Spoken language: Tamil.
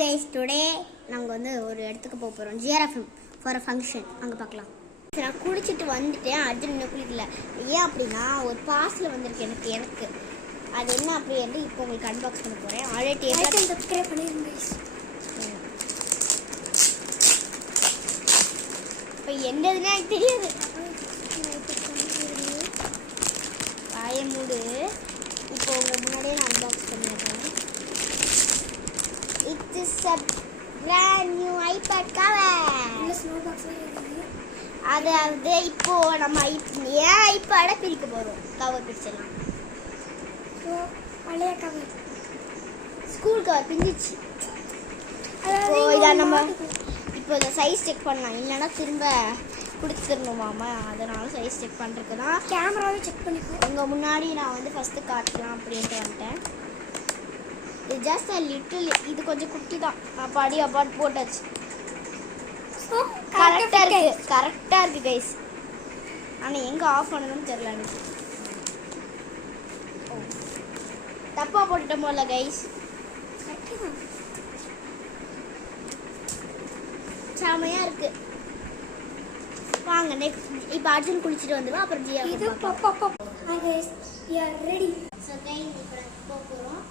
guys, today நாங்கள் வந்து ஒரு இடத்துக்கு போக போகிறோம். ஜிஆர்எஃப்எம் ஃபார் அ ஃபங்க்ஷன். அங்கே பார்க்கலாம். நான் குளிச்சுட்டு வந்துட்டேன். அர்ஜுன் இன்னும் குளிக்கல. ஏன் அப்படின்னா ஒரு பார்சல் வந்திருக்கு எனக்கு அது என்ன அப்படி வந்து இப்போ உங்களுக்கு அன்பாக்ஸ் பண்ண போகிறேன். ஆல்ரெடி சப்ஸ்கிரைப் பண்ணிடுங்க. இப்போ என்னதுன்னா எனக்கு தெரியாது. வாயை மூடு. இப்போ உங்கள் முன்னாடியே நான் அன்பாக்ஸ் பண்ணிடுறேன். It is a brand new iPad cover. அதாவது இப்போ நம்ம ஏன் ஐபேடை பிரிக்க போகிறோம். கவர் பிரிச்சிடலாம். பழைய கவர் ஸ்கூல் கவர் பிரிஞ்சிச்சு. இதை நம்ம இப்போ இதை சைஸ் செக் பண்ணலாம். இல்லைன்னா திரும்ப கொடுத்துருணுமாமா. அதனால சைஸ் செக் பண்ணுறதுக்கு தான் கேமராவே செக் பண்ணிக்கோ. உங்கள் முன்னாடி நான் வந்து ஃபஸ்ட்டு காட்டலாம் அப்படின்ட்டு வந்துட்டேன். இது ஜஸ்ட் அ லிட்டில். இது கொஞ்சம் குட்டி தான். அப்பாடி அப்பாட் போட்டாச்சு. கரெக்டாக இருக்கு கைஸ். ஆனால் எங்கே ஆஃப் பண்ணணும்னு தெரியல எனக்கு. தப்பாக போட்டுட்டோம் போல கைஸ். செமையாக இருக்கு. வாங்க நெக்ஸ்ட். இப்போ அர்ஜுன் குளிச்சுட்டு வந்துடுவோம். அப்புறம் ஜியா இது ரெடி. ஸோ கைஸ் இப்போ போக போகிறோம்.